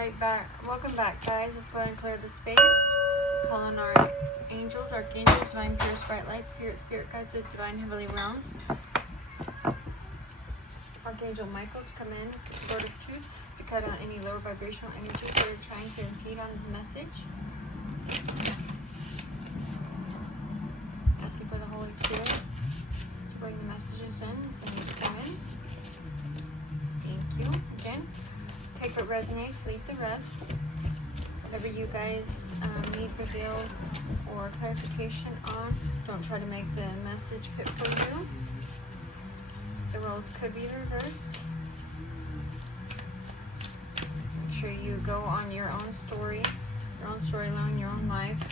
Alright, welcome back, guys. Let's go ahead and clear the space. Call on our angels, archangels, divine pure sprite light, spirit guides, the divine heavenly realms. Archangel Michael to come in, sword of truth, to cut out any lower vibrational energies that are trying to impede on the message. Asking for the Holy Spirit to bring the messages in, send them to come in. Thank you. Again, take what resonates, leave the rest. Whatever you guys need reveal or clarification on, don't try to make the message fit for you. The roles could be reversed. Make sure you go on your own story, your own storyline, your own life.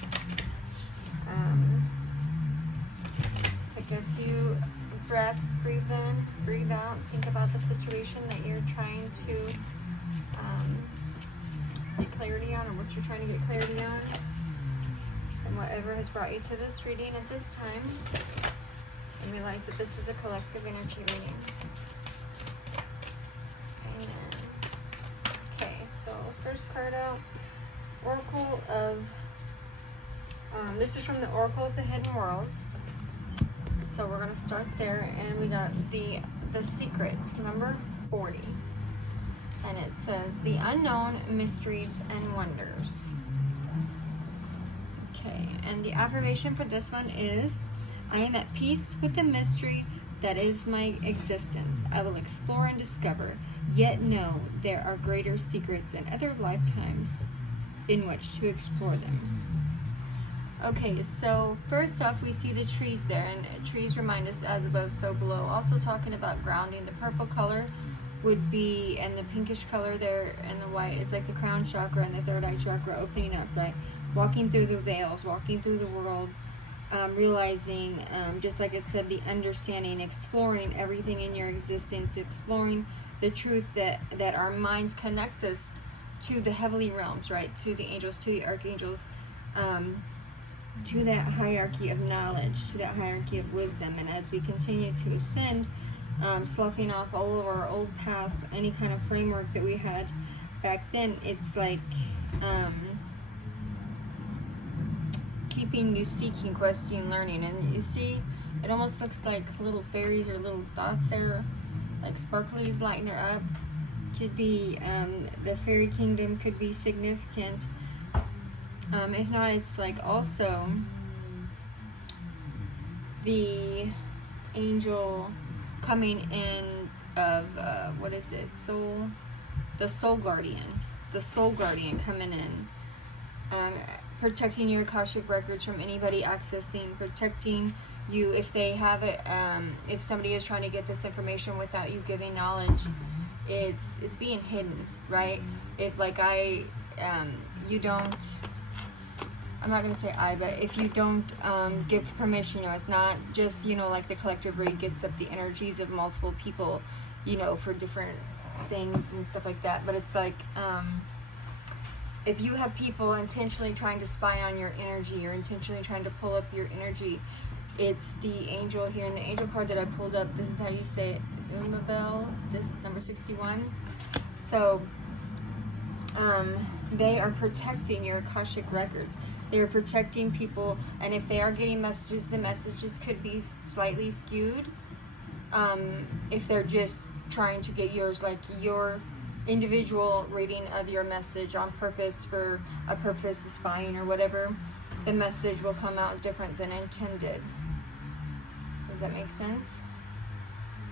Take a few breaths, breathe in, breathe out, think about the situation that you're trying to get clarity on, or what you're trying to get clarity on, and whatever has brought you to this reading at this time. And realize that this is a collective energy reading. Amen. Okay, so first card out, Oracle of, this is from the Oracle of the Hidden Worlds. So we're going to start there, and we got the secret, number 40. And it says, the unknown mysteries and wonders. Okay, and the affirmation for this one is, I am at peace with the mystery that is my existence. I will explore and discover, yet know there are greater secrets in other lifetimes in which to explore them. Okay, so first off, we see the trees there, and trees remind us as above, so below. Also talking about grounding. The purple color would be, and the pinkish color there, and the white is like the crown chakra and the third eye chakra opening up, right? Walking through the veils, walking through the world, realizing, just like it said, the understanding, exploring everything in your existence, exploring the truth that our minds connect us to the heavenly realms, right? To the angels, to the archangels, to that hierarchy of knowledge, to that hierarchy of wisdom. And as we continue to ascend, sloughing off all of our old past, any kind of framework that we had back then, it's like keeping you seeking, questing, learning. And you see, it almost looks like little fairies or little dots there, like sparklies lighting her up. Could be the fairy kingdom could be significant. If not, it's like also the angel coming in of what is it? The soul guardian coming in, protecting your Akashic records from anybody accessing, protecting you if they have it. If somebody is trying to get this information without you giving knowledge, it's being hidden, right? If like you don't. I'm not going to say but if you don't give permission, it's not just, like the collective read gets up the energies of multiple people, for different things and stuff like that. But it's like, if you have people intentionally trying to spy on your energy, or intentionally trying to pull up your energy, it's the angel here. And the angel card that I pulled up, this is how you say it, Umabel. This is number 61. So, they are protecting your Akashic records. They're protecting people, and if they are getting messages, the messages could be slightly skewed. If they're just trying to get yours, like your individual reading of your message on purpose for a purpose of spying or whatever, the message will come out different than intended. Does that make sense?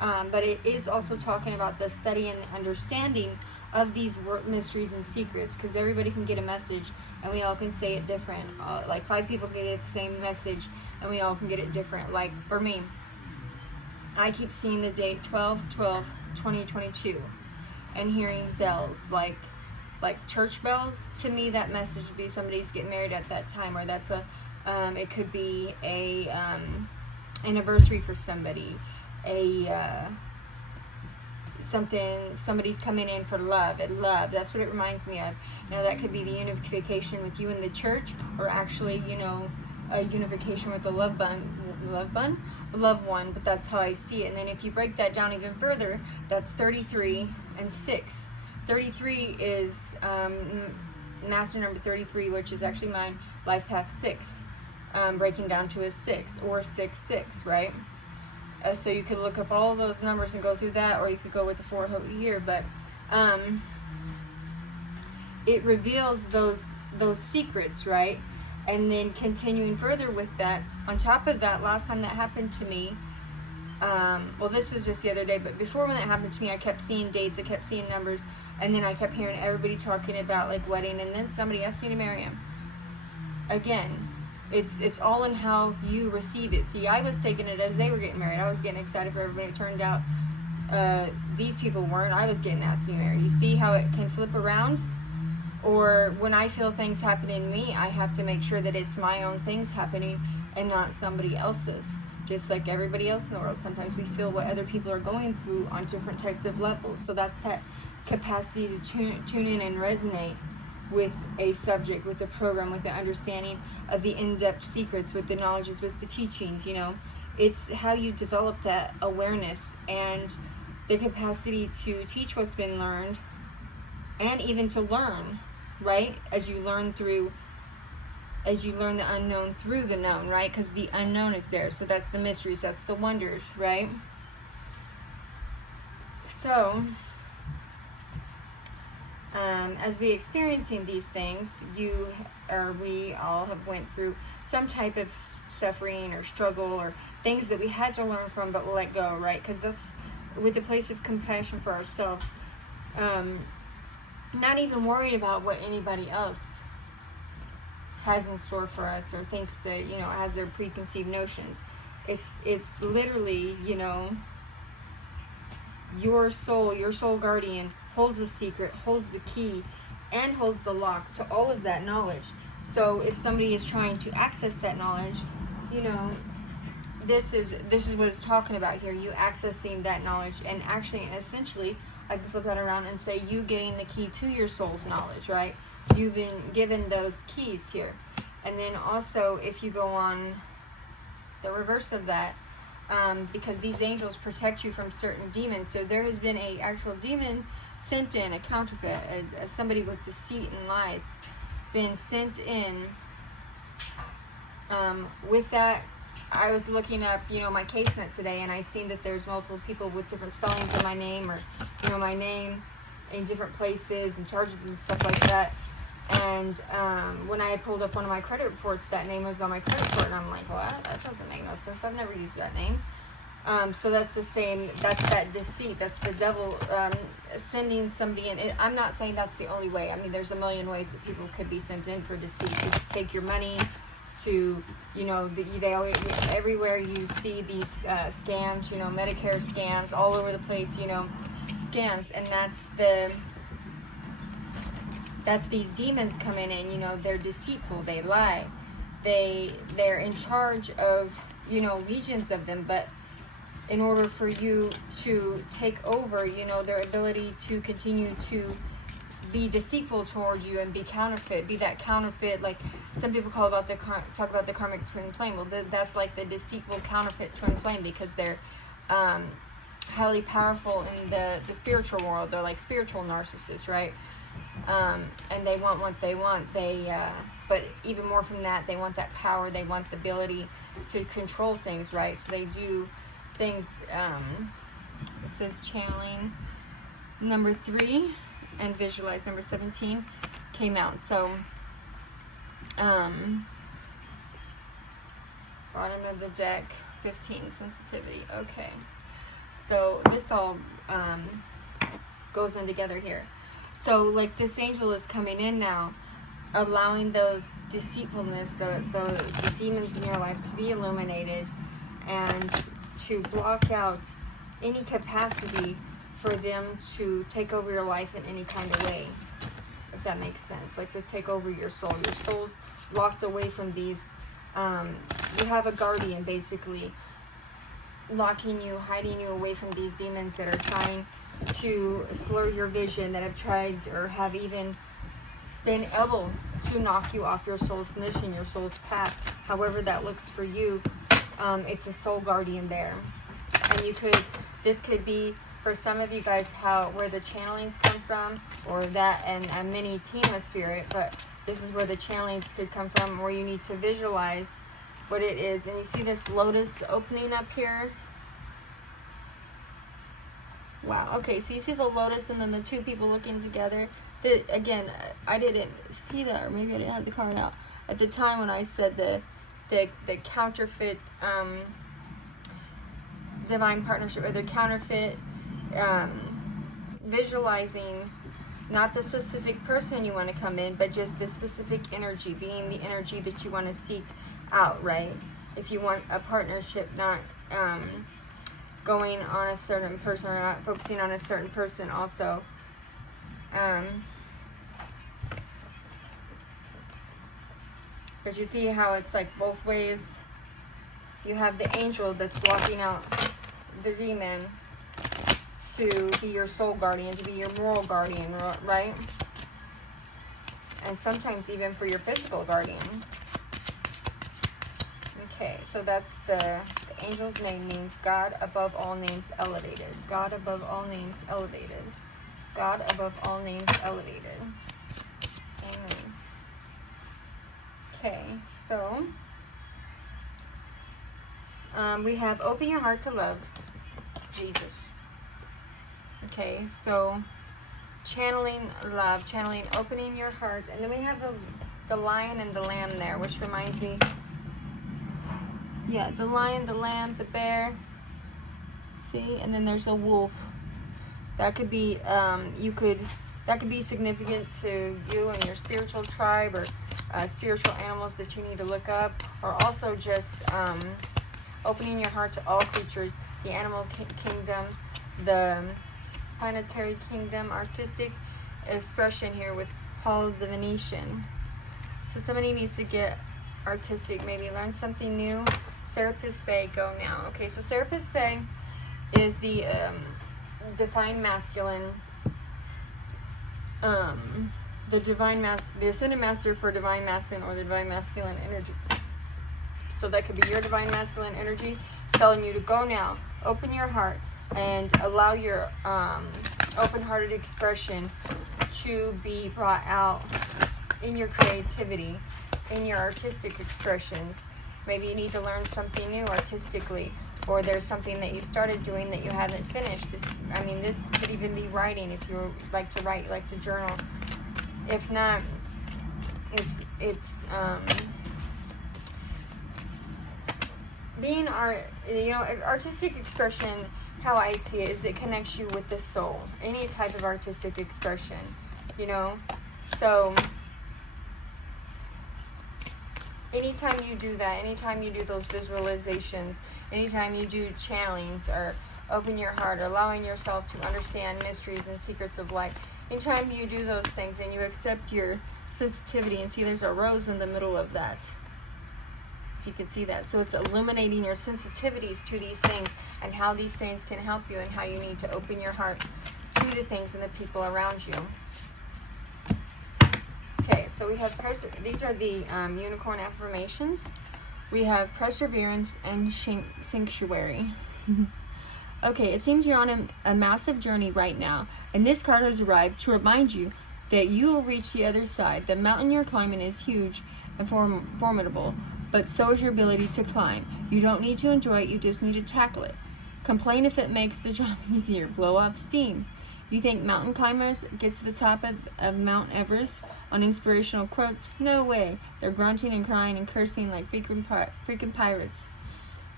But it is also talking about the study and understanding of these mysteries and secrets, because everybody can get a message and we all can say it different. Like 5 people can get the same message and we all can get it different. Like for me, I keep seeing the date 12/12/2022 and hearing bells, like church bells. To me, that message would be somebody's getting married at that time, or that's it could be a anniversary for somebody, somebody's coming in for love. That's what it reminds me of. That could be the unification with you in the church, or actually, a unification with the loved one. But that's how I see it. And then if you break that down even further, that's 33 and 6. 33 is master number 33, which is actually mine, life path 6, breaking down to a 6 or 6-6, right? So you could look up all of those numbers and go through that, or you could go with the 4 here, but it reveals those secrets, right? And then continuing further with that, on top of that, last time that happened to me, well, this was just the other day, but before when that happened to me, I kept seeing dates, I kept seeing numbers, and then I kept hearing everybody talking about, like, wedding, and then somebody asked me to marry him. Again, it's all in how you receive it. See, I was taking it as they were getting married. I was getting excited for everybody. It turned out these people weren't. I was getting asked to be married. You see how it can flip around? Or when I feel things happening in me, I have to make sure that it's my own things happening and not somebody else's. Just like everybody else in the world, sometimes we feel what other people are going through on different types of levels. So that's that capacity to tune in and resonate with a subject, with the program, with the understanding of the in-depth secrets, with the knowledges, with the teachings, you know. It's how you develop that awareness and the capacity to teach what's been learned, and even to learn, right? As you learn the unknown through the known, right? Because the unknown is there. So that's the mysteries, that's the wonders, right? So, as we experiencing these things, we all have went through some type of suffering or struggle or things that we had to learn from but let go, right? Because that's with a place of compassion for ourselves. Not even worried about what anybody else has in store for us or thinks that, you know, has their preconceived notions. It's literally, you know, your soul guardian holds the secret, holds the key, and holds the lock to all of that knowledge. So if somebody is trying to access that knowledge, you know, this is what it's talking about here. You accessing that knowledge, and actually, essentially, I can flip that around and say you getting the key to your soul's knowledge, right? You've been given those keys here. And then also, if you go on the reverse of that, because these angels protect you from certain demons. So there has been a actual demon sent in, a counterfeit, somebody with deceit and lies, been sent in. With that, I was looking up, you know, my case net today, and I seen that there's multiple people with different spellings of my name, or, you know, my name in different places and charges and stuff like that. And when I had pulled up one of my credit reports, that name was on my credit report, and I'm like, what? That doesn't make no sense. I've never used that name. So that's the same, that's that deceit, that's the devil sending somebody in. I'm not saying that's the only way. I mean, there's a million ways that people could be sent in for deceit, to take your money, to, you know, they always, everywhere you see these scams, you know, Medicare scams, all over the place, you know, scams, and that's these demons coming in, you know, they're deceitful, they lie, they're in charge of, you know, legions of them, but in order for you to take over, you know, their ability to continue to be deceitful towards you and be counterfeit, be that counterfeit, like some people talk about the karmic twin flame. Well, that's like the deceitful counterfeit twin flame, because they're highly powerful in the spiritual world. They're like spiritual narcissists, right? And they want what they want. But even more from that, they want that power. They want the ability to control things, right? So they do things. It says channeling number 3 and visualize number 17 came out. So bottom of the deck, 15, sensitivity. Okay, so this all goes in together here. So like this angel is coming in now, allowing those deceitfulness, the demons in your life to be illuminated, and to block out any capacity for them to take over your life in any kind of way, if that makes sense. Like to take over your soul. Your soul's locked away from these. You have a guardian basically locking you, hiding you away from these demons that are trying to slur your vision, that have tried or have even been able to knock you off your soul's mission, your soul's path, however that looks for you. It's a soul guardian there. And this could be for some of you guys where the channelings come from, or that and a mini team of spirit, but this is where the channelings could come from, where you need to visualize what it is. And you see this lotus opening up here? Wow. Okay, so you see the lotus and then the two people looking together. Again, I didn't see that, or maybe I didn't have the card out at the time when I said the counterfeit divine partnership, or the counterfeit visualizing not the specific person you want to come in, but just the specific energy, being the energy that you want to seek out, right? If you want a partnership, not going on a certain person, or not focusing on a certain person also. But you see how it's like both ways. You have the angel that's walking out, visiting them to be your soul guardian, to be your moral guardian, right? And sometimes even for your physical guardian. Okay, so that's the angel's name means God above all names elevated. God above all names elevated. God above all names elevated. Amen. Okay, so we have open your heart to love Jesus. Okay, so channeling love, channeling opening your heart. And then we have the lion and the lamb there, which reminds me, yeah, the lion, the lamb, the bear. See, and then there's a wolf. That could be that could be significant to you and your spiritual tribe, or spiritual animals that you need to look up, or also just opening your heart to all creatures, the animal kingdom, the planetary kingdom, artistic expression here with Paul the Venetian. So somebody needs to get artistic, maybe learn something new. Serapis Bay, go now. Okay, so Serapis Bay is the divine masculine, the ascended master for divine masculine, or the divine masculine energy. So that could be your divine masculine energy telling you to go now, open your heart, and allow your open-hearted expression to be brought out in your creativity, in your artistic expressions. Maybe you need to learn something new artistically, or there's something that you started doing that you haven't finished. This could even be writing, if you like to write, you like to journal. If not, it's being artistic expression. How I see it is it connects you with the soul. Any type of artistic expression, so anytime you do that, anytime you do those visualizations, anytime you do channelings, or open your heart, or allowing yourself to understand mysteries and secrets of life, anytime you do those things and you accept your sensitivity, and see there's a rose in the middle of that, if you can see that. So it's illuminating your sensitivities to these things, and how these things can help you, and how you need to open your heart to the things and the people around you. Okay, so we have these are the unicorn affirmations. We have perseverance and sanctuary. Okay, it seems you're on a massive journey right now, and this card has arrived to remind you that you will reach the other side. The mountain you're climbing is huge and formidable, but so is your ability to climb. You don't need to enjoy it, you just need to tackle it. Complain if it makes the job easier. Blow off steam. You think mountain climbers get to the top of Mount Everest on inspirational quotes? No way. They're grunting and crying and cursing like freaking pirates.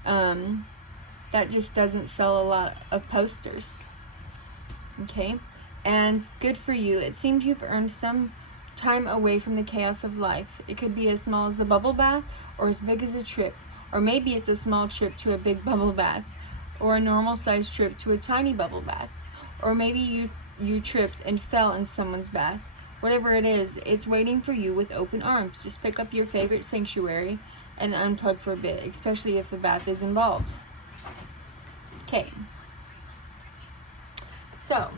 That just doesn't sell a lot of posters. Okay? And good for you. It seems you've earned some time away from the chaos of life. It could be as small as a bubble bath, or as big as a trip. Or maybe it's a small trip to a big bubble bath, or a normal-sized trip to a tiny bubble bath. Or maybe you tripped and fell in someone's bath. Whatever it is, it's waiting for you with open arms. Just pick up your favorite sanctuary and unplug for a bit, especially if the bath is involved. Okay. So,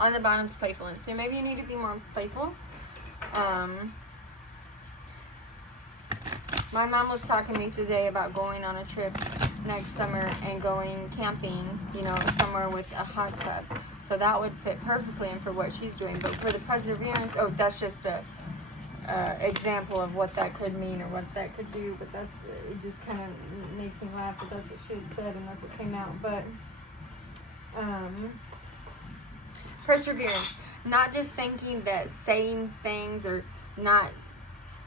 on the bottom is playfulness. So maybe you need to be more playful. My mom was talking to me today about going on a trip next summer and going camping, you know, somewhere with a hot tub. So that would fit perfectly in for what she's doing. But for the perseverance, oh, that's just a example of what that could mean or what that could do. But that's, it just kind of makes me laugh that that's what she had said and that's what came out. But perseverance, not just thinking that saying things or not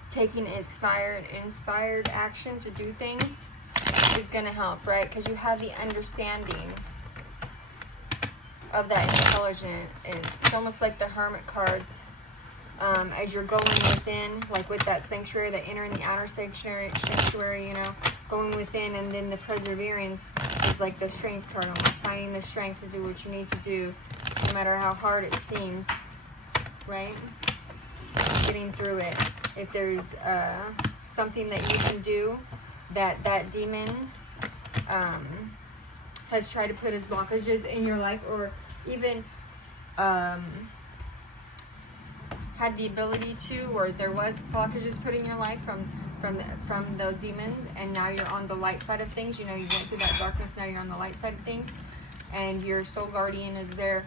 taking inspired action to do things is going to help, right? Because you have the understanding of that intelligence. It's almost like the Hermit card. As you're going within, like with that sanctuary, the inner and the outer sanctuary, you know, going within, and then the perseverance is like the strength card, almost finding the strength to do what you need to do, no matter how hard it seems, right? Getting through it. If there's something that you can do that demon has tried to put as blockages in your life, or even had the ability to, or there was blockages put in your life from the demon, and now you're on the light side of things. You know, you went through that darkness, now you're on the light side of things, and your soul guardian is there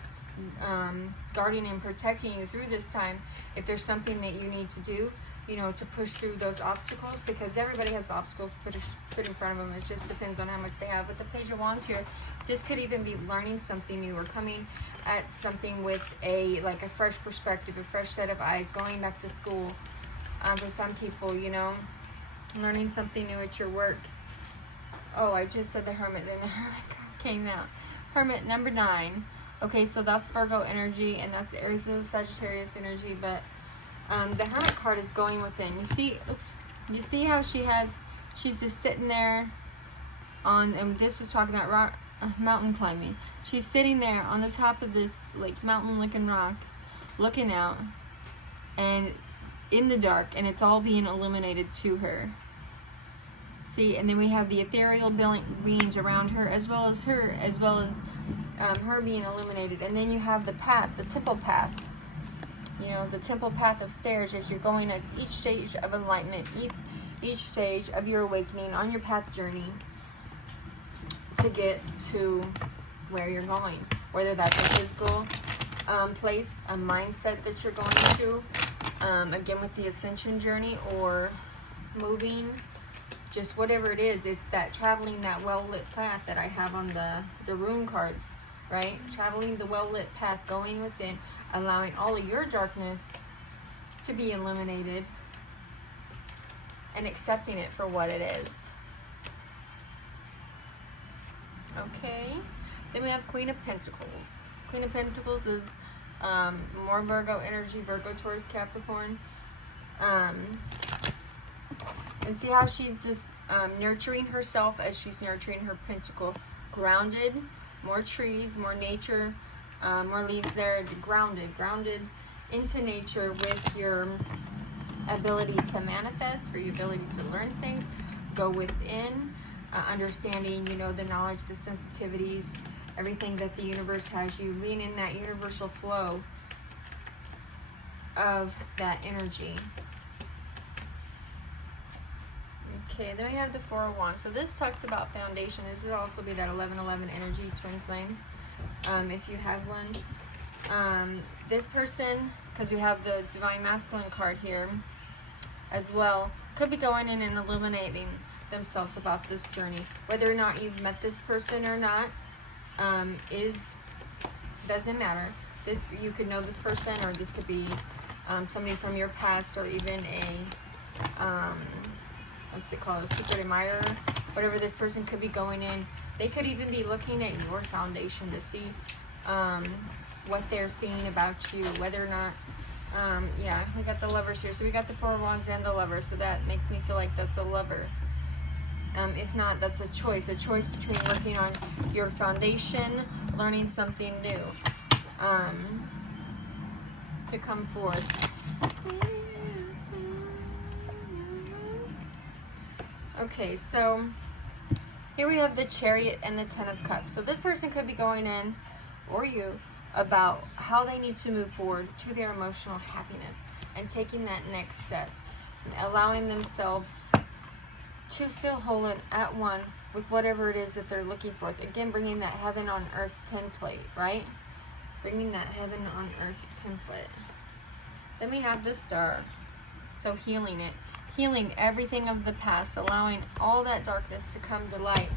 guarding and protecting you through this time. If there's something that you need to do, you know, to push through those obstacles, because everybody has obstacles put in front of them. It just depends on how much they have. With the Page of Wands here, this could even be learning something new or coming at something with a fresh perspective, a fresh set of eyes, going back to school. For some people, you know, learning something new at your work. Oh, I just said the Hermit, then the Hermit came out. Hermit, number 9. Okay, so that's Virgo energy, and that's Aries and Sagittarius energy, but the Hermit card is going within. You see how she's just sitting there on, and this was talking about mountain climbing. She's sitting there on the top of this like mountain-looking rock, looking out, and in the dark, and it's all being illuminated to her. See, and then we have the ethereal beings around her, as well as her being illuminated. And then you have the path, the temple path. You know, the temple path of stairs as you're going at each stage of enlightenment, each stage of your awakening on your path journey to get to where you're going. Whether that's a physical place, a mindset that you're going to, again with the ascension journey, or moving, just whatever it is. It's that traveling that well-lit path that I have on the rune cards, right? Traveling the well-lit path, going within, allowing all of your darkness to be illuminated and accepting it for what it is. Okay, then we have Queen of Pentacles. Queen of Pentacles is more Virgo energy, Virgo, Taurus, Capricorn. And see how she's just nurturing herself as she's nurturing her pentacle. Grounded, more trees, more nature, more leaves there. Grounded into nature with your ability to manifest, for your ability to learn things, go within, understanding, you know, the knowledge, the sensitivities, everything that the universe has you. Being in that universal flow of that energy. Okay, then we have the Four of Wands. So this talks about foundation. This would also be that 1111 energy, twin flame, if you have one. This person, because we have the Divine Masculine card here as well, could be going in and illuminating themselves about this journey. Whether or not you've met this person or not, doesn't matter. You could know this person, or this could be somebody from your past, or even a what's it called, a secret admirer. Whatever this person could be going in, they could even be looking at your foundation to see what they're seeing about you, whether or not yeah, we got the Lovers here, so we got the Four of Wands and the Lover, so that makes me feel like that's a lover. If not, that's a choice between working on your foundation, learning something new to come forth. Okay, so here we have the Chariot and the Ten of Cups. So this person could be going in, or you, about how they need to move forward to their emotional happiness and taking that next step, and allowing themselves to feel whole and at one with whatever it is that they're looking for. Again, bringing that heaven on earth template, right? Bringing that heaven on earth template. Then we have the star. So healing it. Healing everything of the past. Allowing all that darkness to come to light.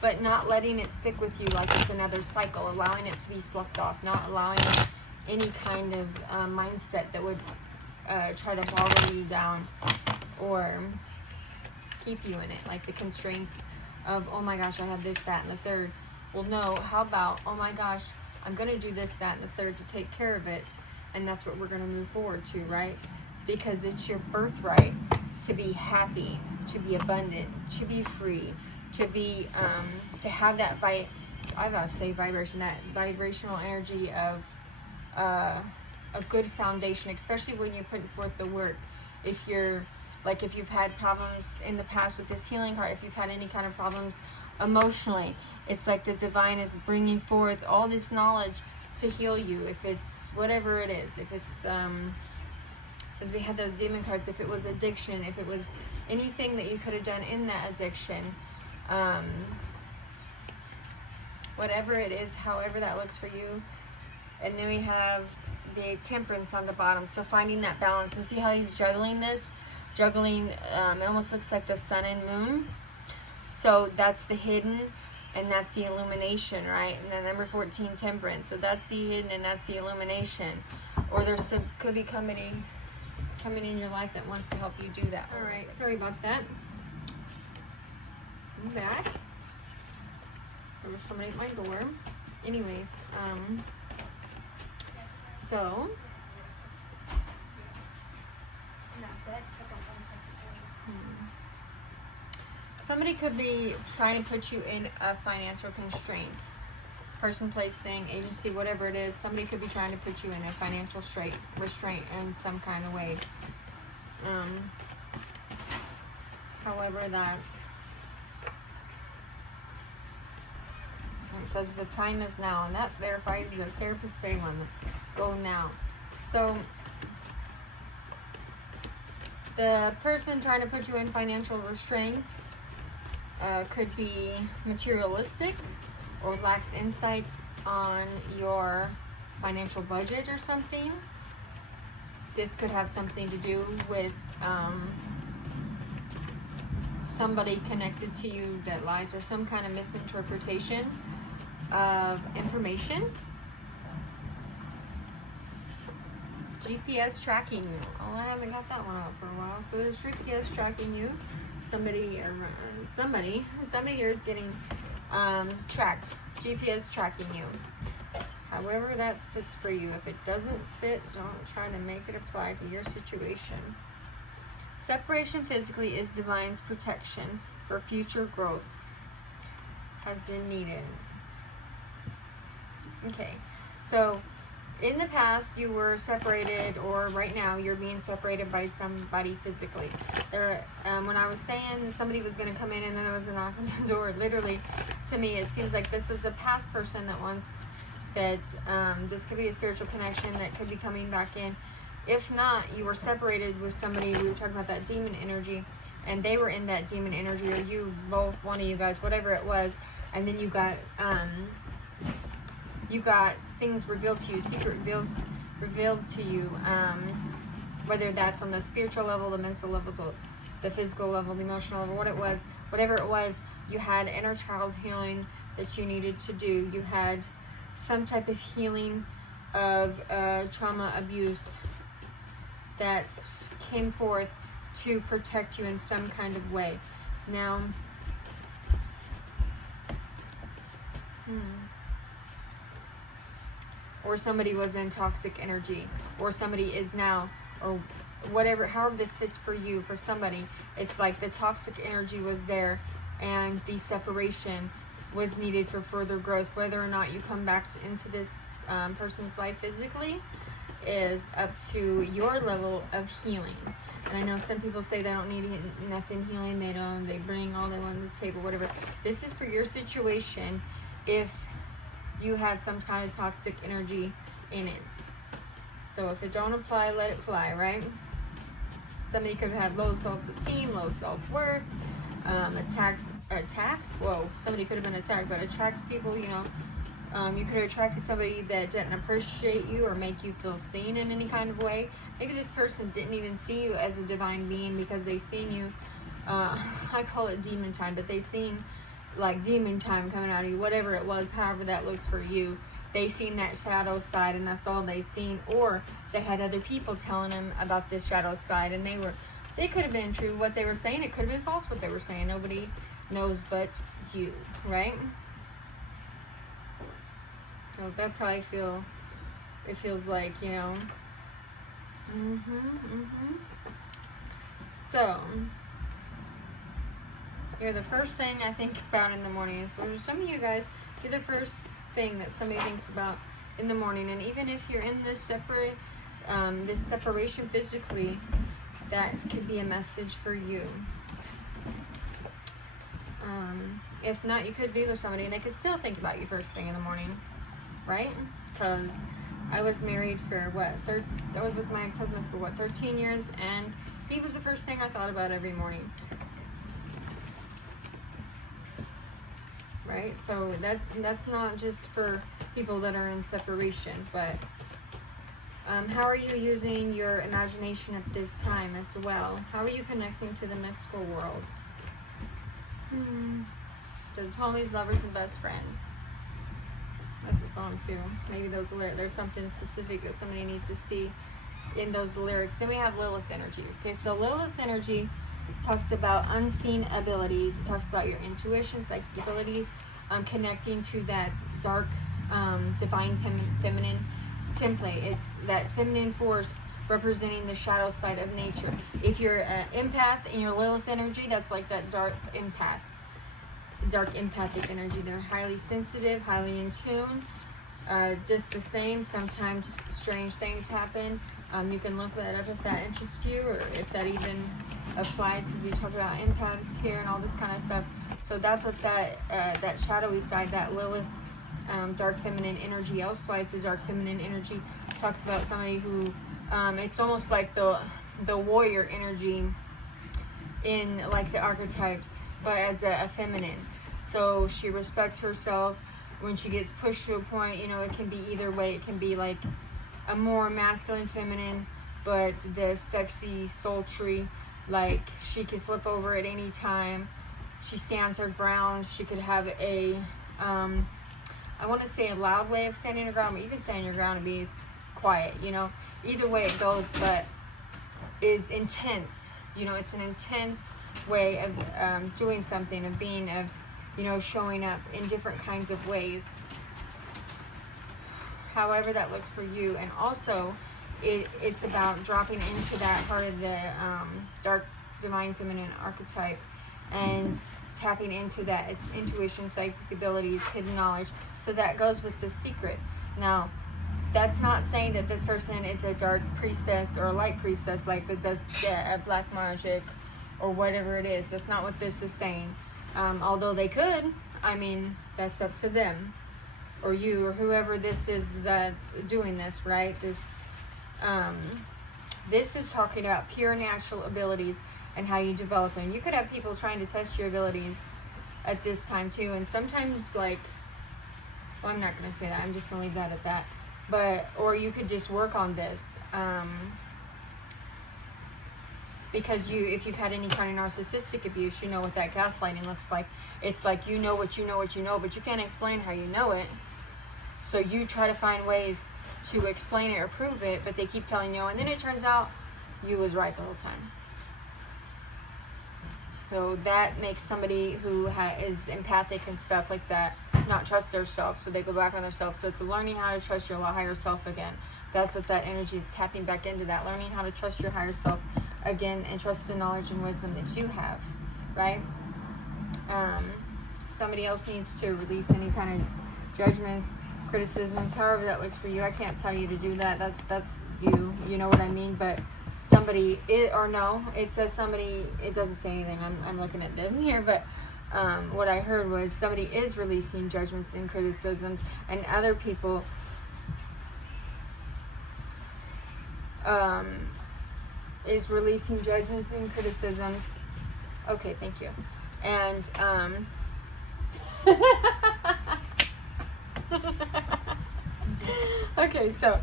But not letting it stick with you like it's another cycle. Allowing it to be sloughed off. Not allowing any kind of mindset that would try to bottle you down. Or keep you in it. Like the constraints of, oh my gosh, I have this, that, and the third. Well, no. How about, oh my gosh, I'm going to do this, that, and the third to take care of it. And that's what we're going to move forward to, right? Because it's your birthright to be happy, to be abundant, to be free, to be, to have that, I gotta say vibration, that vibrational energy of a good foundation, especially when you're putting forth the work. If you're, like if you've had problems in the past with this healing card, if you've had any kind of problems emotionally, it's like the divine is bringing forth all this knowledge to heal you. If it's whatever it is, if it's as we had those demon cards, if it was addiction, if it was anything that you could have done in that addiction, whatever it is, however that looks for you. And then we have the temperance on the bottom, so finding that balance. And see how he's juggling this, it almost looks like the sun and moon. So that's the hidden and that's the illumination, right? And then number 14, temperance. So that's the hidden and that's the illumination. Or there's some, could be coming in your life that wants to help you do that. All right, sorry about that. I'm back. There was somebody at my door. Anyways, so somebody could be trying to put you in a financial constraint. Person, place, thing, agency, whatever it is. Somebody could be trying to put you in a financial restraint in some kind of way. However, it says the time is now, and that verifies the Serapis Bay one. Go now. So the person trying to put you in financial restraint could be materialistic or lacks insight on your financial budget or something. This could have something to do with somebody connected to you that lies, or some kind of misinterpretation of information. GPS tracking you. Oh, I haven't got that one out for a while. So there's GPS tracking you. Somebody here is getting tracked. GPS tracking you. However that fits for you. If it doesn't fit, don't try to make it apply to your situation. Separation physically is divine's protection for future growth. Has been needed. Okay, so in the past you were separated, or right now you're being separated by somebody physically. When I was saying somebody was going to come in and then there was a knock on the door, literally, to me it seems like this is a past person that wants that. This could be a spiritual connection that could be coming back in. If not, you were separated with somebody. We were talking about that demon energy, and they were in that demon energy, or you both, one of you guys, whatever it was, and then you got things revealed to you, secret revealed to you, whether that's on the spiritual level, the mental level, the physical level, the emotional level, whatever it was, you had inner child healing that you needed to do. You had some type of healing of trauma, abuse that came forth to protect you in some kind of way. Now, or somebody was in toxic energy, or somebody is now, or whatever, however this fits for you. For somebody, it's like the toxic energy was there and the separation was needed for further growth. Whether or not you come back into this person's life physically is up to your level of healing. And I know some people say they don't need nothing healing, they bring all they want to the table, whatever. This is for your situation if you had some kind of toxic energy in it. So if it don't apply, let it fly, right? Somebody could have low self-esteem, low self-worth, attacks. Whoa, somebody could have been attacked, but attracts people. You know, you could have attracted somebody that didn't appreciate you or make you feel seen in any kind of way. Maybe this person didn't even see you as a divine being because they seen you. I call it demon time, but they seen like demon time coming out of you, whatever it was, however that looks for you. They seen that shadow side, and that's all they seen. Or they had other people telling them about this shadow side, and they could have been true what they were saying. It could have been false what they were saying. Nobody knows but you, right? So that's how I feel. It feels like, you know. So you're the first thing I think about in the morning. For some of you guys, you're the first thing that somebody thinks about in the morning. And even if you're in this separation physically, that could be a message for you. If not, you could be with somebody and they could still think about you first thing in the morning, right? Because I was married for I was with my ex-husband for 13 years, and he was the first thing I thought about every morning. Right? So that's not just for people that are in separation, but how are you using your imagination at this time as well? How are you connecting to the mystical world? There's homies, lovers, and best friends. That's a song too. Maybe there's something specific that somebody needs to see in those lyrics. Then we have Lilith energy. Okay, so Lilith energy talks about unseen abilities. It talks about your intuition, psychic abilities, connecting to that dark, divine feminine template. It's that feminine force representing the shadow side of nature. If you're an empath in your Lilith energy, that's like that dark empathic energy. They're highly sensitive, highly in tune. Just the same, sometimes strange things happen. You can look that up if that interests you, or if that even applies, because we talk about empaths here and all this kind of stuff. So that's what that shadowy side, that Lilith, dark feminine energy, elsewise the dark feminine energy, talks about somebody who, it's almost like the warrior energy in like the archetypes, but as a feminine. So she respects herself. When she gets pushed to a point, you know, it can be either way. It can be like a more masculine feminine, but the sexy, sultry, like she could flip over at any time. She stands her ground. She could have a, I want to say a loud way of standing her ground, but you can stand your ground and be quiet, you know. Either way it goes, but is intense. You know, it's an intense way of doing something, of being, of, you know, showing up in different kinds of ways. However that looks for you. And also, it's about dropping into that part of the dark divine feminine archetype and tapping into that. It's intuition, psychic abilities, hidden knowledge. So that goes with the secret. Now, that's not saying that this person is a dark priestess or a light priestess, like that does black magic or whatever it is. That's not what this is saying. Although they could, I mean, that's up to them, or you, or whoever this is that's doing this, right? This is talking about pure natural abilities and how you develop them. You could have people trying to test your abilities at this time too, and sometimes, like, well, I'm not going to say that. I'm just going to leave that at that. But, or you could just work on this. Because if you've had any kind of narcissistic abuse, you know what that gaslighting looks like. It's like you know what you know what you know, but you can't explain how you know it. So you try to find ways to explain it or prove it, but they keep telling you, and then it turns out you was right the whole time. So that makes somebody who is empathic and stuff like that not trust their self, so they go back on their self. So it's learning how to trust your higher self again. That's what that energy is tapping back into, that learning how to trust your higher self again and trust the knowledge and wisdom that you have, right? Somebody else needs to release any kind of judgments, criticisms, however that looks for you. I can't tell you to do that. That's you know what I mean. But somebody, it says somebody, it doesn't say anything. I'm looking at this here, but what I heard was somebody is releasing judgments and criticisms, and other people is releasing judgments and criticisms. Okay, thank you. And, okay, so,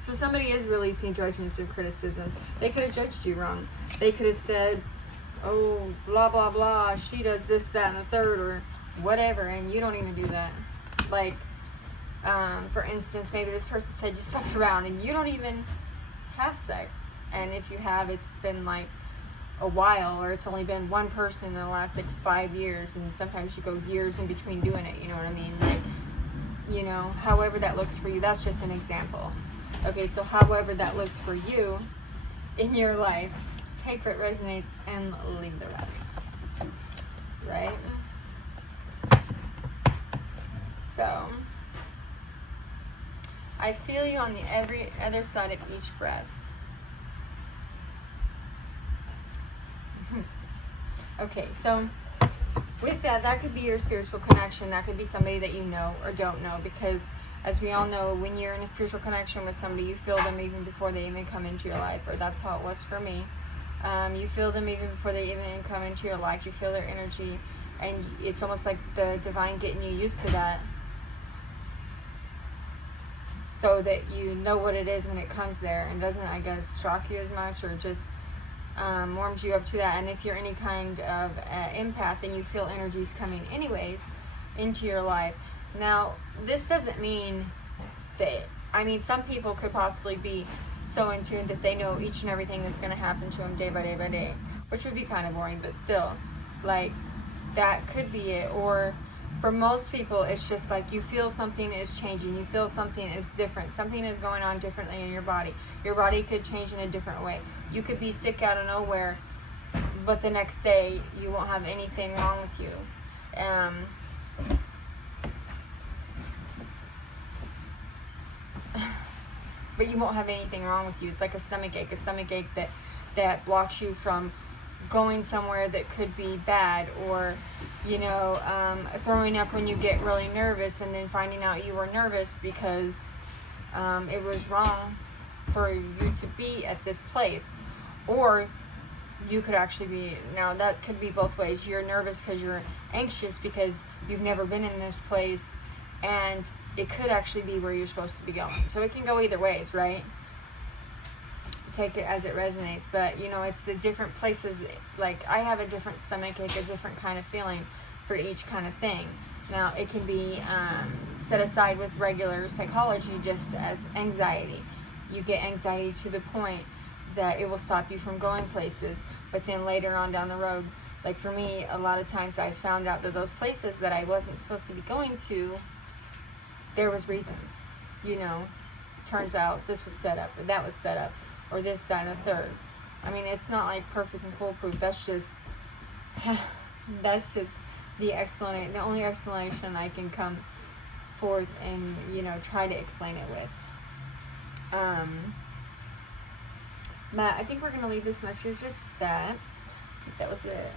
so somebody is releasing judgments or criticism. They could have judged you wrong. They could have said, oh, blah, blah, blah, she does this, that, and the third, or whatever, and you don't even do that. Like, for instance, maybe this person said you stuck around and you don't even have sex. And if you have, it's been like a while, or it's only been one person in the last like 5 years, and sometimes you go years in between doing it, you know what I mean? Like, you know, however that looks for you, that's just an example. Okay, so however that looks for you in your life, take what resonates and leave the rest. Right? So, I feel you on the every other side of each breath. Okay, so with that, that could be your spiritual connection. That could be somebody that you know or don't know, because as we all know, when you're in a spiritual connection with somebody, you feel them even before they even come into your life, or that's how it was for me. You feel them even before they even come into your life. You feel their energy, and it's almost like the divine getting you used to that, so that you know what it is when it comes there, and doesn't, I guess, shock you as much, or just warms you up to that. And if you're any kind of empath, then you feel energies coming anyways into your life. Now, this doesn't mean that, I mean, some people could possibly be so in tune that they know each and everything that's going to happen to them day by day by day, which would be kind of boring, but still, like, that could be it. Or for most people, it's just like you feel something is changing, you feel something is different, something is going on differently in your body. Your body could change in a different way. You could be sick out of nowhere, but the next day you won't have anything wrong with you. But you won't have anything wrong with you. It's like a stomach ache that blocks you from going somewhere that could be bad, or, you know, throwing up when you get really nervous, and then finding out you were nervous because it was wrong for you to be at this place. Or you could actually be, now that could be both ways. You're nervous because you're anxious because you've never been in this place, and it could actually be where you're supposed to be going. So it can go either ways, right? Take it as it resonates. But, you know, it's the different places. Like, I have a different stomach ache, a different kind of feeling for each kind of thing. Now, it can be set aside with regular psychology just as anxiety. You get anxiety to the point that it will stop you from going places, but then later on down the road, like for me, a lot of times I found out that those places that I wasn't supposed to be going to, there was reasons, you know. Turns out this was set up, or that was set up, or this, that, and the third. I mean, it's not like perfect and foolproof. That's just the explanation, the only explanation I can come forth and, you know, try to explain it with. Matt, I think we're gonna leave this message with that. That was it.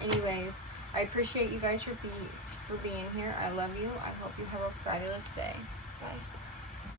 Anyways, I appreciate you guys for being here. I love you. I hope you have a fabulous day. Bye.